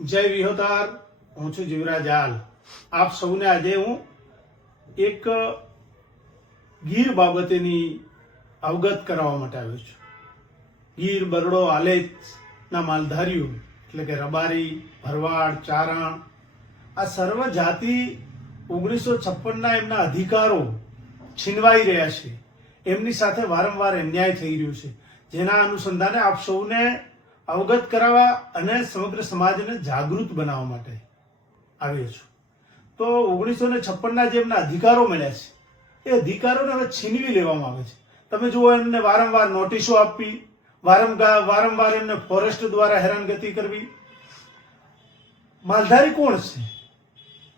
જય વિહોતાર, હું છું જીવરાજ આલ. આપ સૌને આજે હું એક ગીર બાબતેની અવગત કરાવવા માટે આવ્યો છું. ગીર બરડો આલેચના માલધારીઓ એટલે કે રબારી, ભરવાડ, ચારણ આ સર્વ જાતિ 1956ના એમના અધિકારો છીનવાઈ રહ્યા છે. એમની સાથે વારંવાર અન્યાય થઈ રહ્યો છે, જેના અનુસંધાને આપ સૌને અવગત કરાવવા અને સમગ્ર સમાજને જાગૃત બનાવવા માટે આવ્યો છું. તો 1956ના જે એમના અધિકારો મળ્યા છે એ અધિકારોને હવે છીનવી લેવામાં આવે છે. તમે જુઓ, એમને વારંવાર નોટિસો આપવી, વારંવાર એમને ફોરેસ્ટ દ્વારા હેરાનગતિ કરવી. માલધારી કોણ છે?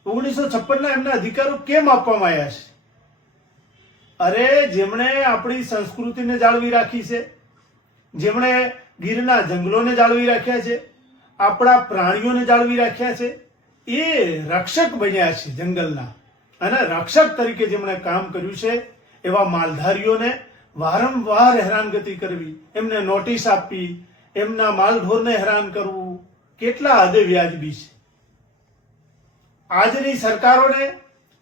1956ના એમના અધિકારો કેમ આપવામાં આવ્યા છે? અરે, જેમણે આપણી સંસ્કૃતિને જાળવી રાખી છે, જેમણે ગીરના જંગલોને જાળવી રાખ્યા છે, આપણા પ્રાણીઓને જાળવી રાખ્યા છે, એ રક્ષક બન્યા છે જંગલના, અને રક્ષક તરીકે જેમણે કામ કર્યું છે એવા માલધારીઓને વારંવાર હેરાનગતિ કરવી, એમને નોટિસ આપવી, એમના માલઢોરને હેરાન કરવું કેટલા હદે વ્યાજબી છે. આજની સરકારોને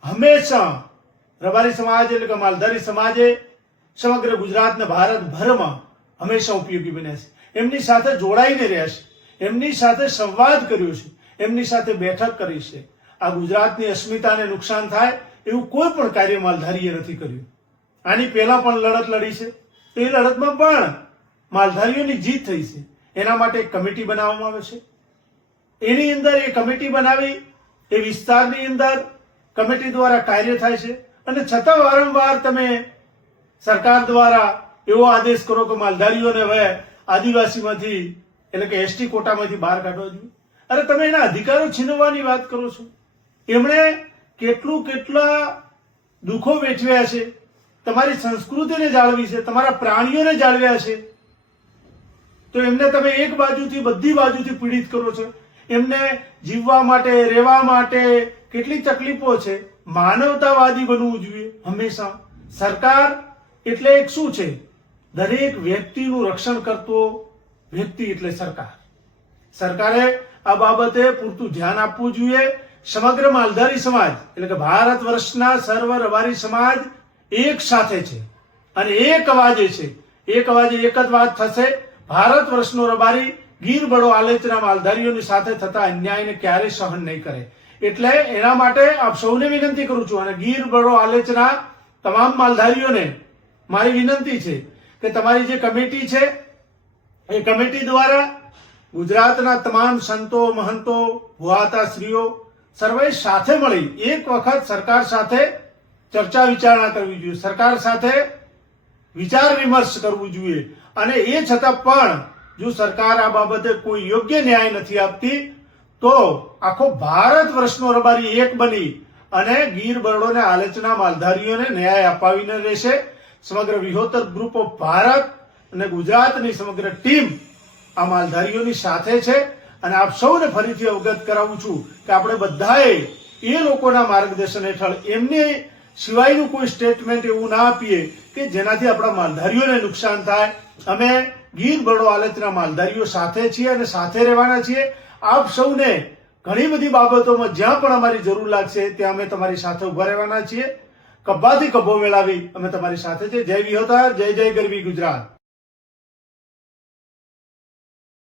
હંમેશા રબારી સમાજ એટલે કે માલધારી સમાજે સમગ્ર ગુજરાત ને ભારતભરમાં હંમેશા ઉપયોગી બન્યા છે. એમની સાથે જોડાઈને રહ્યા છે, એમની સાથે સંવાદ કર્યો છે, એમની સાથે બેઠક કરી છે. આ ગુજરાતની અસ્મિતાને નુકસાન થાય એવું કોઈ પણ કાર્ય માલધારીએ નથી કર્યું. આની પહેલા પણ લડત લડી છે, એ લડતમાં પણ માલધારીઓની જીત થઈ છે. એના માટે એક કમિટી બનાવવામાં આવે છે. એની અંદર એ કમિટી બનાવી એ વિસ્તારની અંદર કમિટી દ્વારા કાર્ય થાય છે, અને છતાં વારંવાર તમે સરકાર દ્વારા એવો આદેશ કરો કે માલધારીઓને હવે આદિવાસીમાંથી એટલે કે એસટી કોટામાંથી બહાર કાઢવા જોઈએ. અરે, તમે એના અધિકારો છીનવવાની વાત કરો છો. એમણે કેટલા દુઃખો વેઠવ્યા છે, તમારી સંસ્કૃતિને જાળવી છે, તમારા પ્રાણીઓને જાળવ્યા છે, તો એમને તમે એક બાજુથી બધી બાજુથી પીડિત કરો છો. એમને જીવવા માટે, રહેવા માટે કેટલી તકલીફો છે. માનવતાવાદી બનવું જોઈએ હંમેશા. સરકાર એટલે એક શું છે? દરેક વ્યક્તિનું રક્ષણ કરતો વ્યક્તિ એટલે સરકાર. સરકારે આ બાબતે પૂરતું ધ્યાન આપવું જોઈએ. સમગ્ર માલધારી સમાજ એટલે કે ભારત વર્ષના સર્વ રબારી સમાજ એક સાથે છે અને એક અવાજે છે. એક અવાજે એક જ વાત થશે. ભારત વર્ષનો રબારી ગીર બળો આલેચના માલધારીઓની સાથે થતા અન્યાયને ક્યારેય સહન નહીં કરે. એટલે એના માટે આપ સૌને વિનંતી કરું છું, અને ગીર બળો આલેચના તમામ માલધારીઓને મારી વિનંતી છે કે તમારી જે કમિટી છે એ કમિટી દ્વારા ગુજરાતના તમામ સંતો, મહંતો, ભુવાતાશ્રીઓ સર્વે સાથે મળી એક વખત સરકાર સાથે ચર્ચા વિચારણા કરવી જોઈએ, સરકાર સાથે વિચાર વિમર્શ કરવું જોઈએ. અને એ છતાં પણ જો સરકાર આ બાબતે કોઈ યોગ્ય ન્યાય નથી આપતી તો આખો ભારત વર્ષનો રબારી એક બની અને ગીર બરડોને આલેચના માલધારીઓને ન્યાય અપાવીને રહેશે. સમગ્ર વિહોતર ગ્રુપ ઓફ ભારત અને ગુજરાતની સમગ્ર ટીમ આ માલધારીઓની સાથે છે. અને આપ સૌને ફરીથી અવગત કરાવું છું કે આપણે બધાએ એ લોકોના માર્ગદર્શન હેઠળ એમની સિવાયનું કોઈ સ્ટેટમેન્ટ એવું ના આપીએ કે જેનાથી આપણા માલધારીઓને નુકસાન થાય. અમે ગીર બરડો આલેચના માલધારીઓ સાથે છીએ અને સાથે રહેવાના છીએ. આપ સૌને ઘણી બધી બાબતોમાં જ્યાં પણ અમારી જરૂર લાગશે ત્યાં અમે તમારી સાથે ઉભા રહેવાના છીએ. કબ્બાથી કબ્બો મેળવી અમે તમારી સાથે છે. જય વિહોતાર, જય જય ગરવી ગુજરાત.